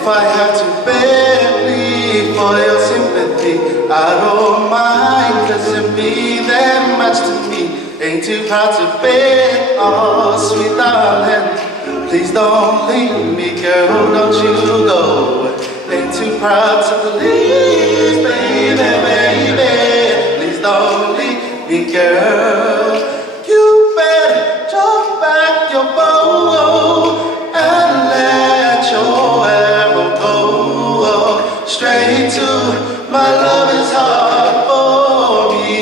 If I have to beg for your sympathy, I don't mind, 'cause it means that much to me. Ain't too proud to beg, oh sweet darling, please don't leave me, girl, don't you go. Ain't too proud to believe, baby, baby, please don't leave me, girl. You better drop back your bow and let your arrow go straight to my lover's heart for me.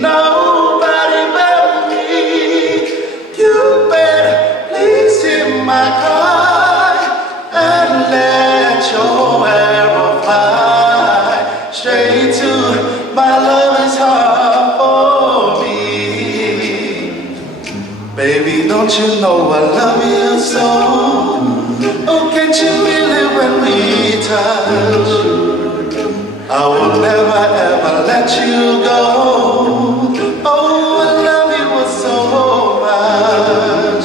Nobody but me. You better please hear my cry and let your arrow fly straight to my lover's heart for me. Baby, don't you know I love you so? Oh, can't you feel it when we touch? I will never ever let you go. Oh, I love you so much.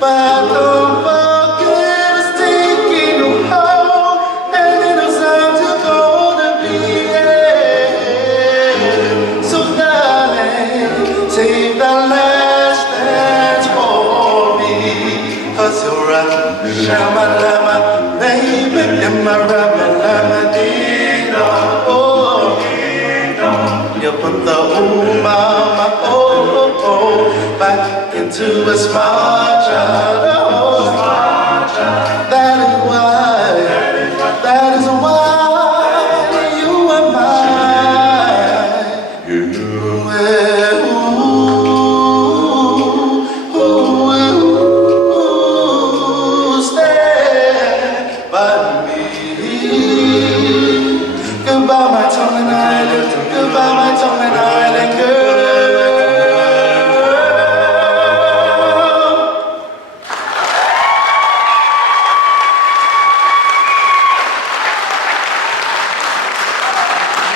But don't forget it's taking you home, and it knows how to go to be. So darling, save that last dance for me. 'Cause you're a shama-lama, baby, in my rama-lama-dee-do. Oh, you put the ooh mama, oh, oh, oh, back into a smart child. Oh, that is why you are mine. Stand by me. Goodbye, my Tongan Island. Goodbye, my Tongan Island.